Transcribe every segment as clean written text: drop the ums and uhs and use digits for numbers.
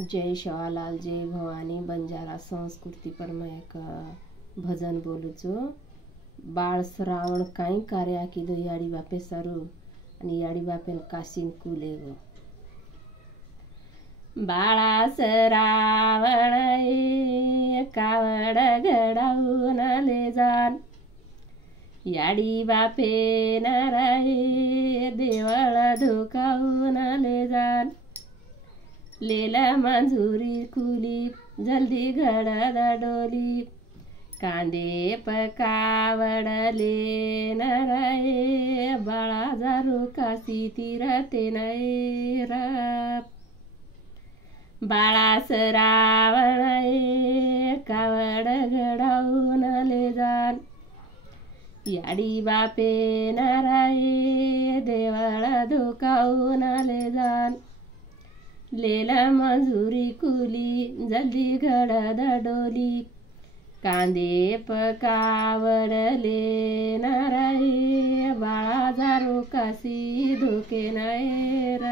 जय शिवालाल जय भवानी बंजारा संस्कृती पर मैं एक भजन बोलू छो। बाळ श्रावण काई कार्या कीधो याडी बापे सरू आणि याडी बापेन काशीन कुले गो। बाळा श्रावण कावड घडाऊन ले जान, याडी बापे नाराये देवळ धुकाऊन ले जान। लेला मंजुरी खुली जल्दी घडद डोली, कांदे पकावडले नराये बाळा जारू काशी तीरते नैर। बाळा श्रावण कावड घडाऊन ले जान, याडी बापे नाराये देवळ धुकाऊन ले जान। लेला मजुरी कुली जल्दी घडद डोली, कांदे पकावडले नाराये बाळा जारू काशी धोके नैर।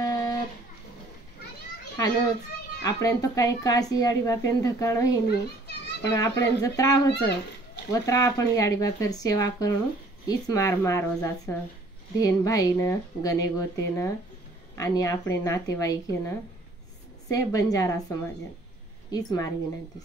हानच आपण तो काही काशी याडी बापेन धकाणो हेनी, पण आपण जत्रा होच वत्रा आपण याडी बापेर सेवा करणं हीच मार मारो जाच। धेन भाईनं गणे गोतेनं आणि आपले नातेवाईकेनं से बंजारा समाजन हीच मार विनंती।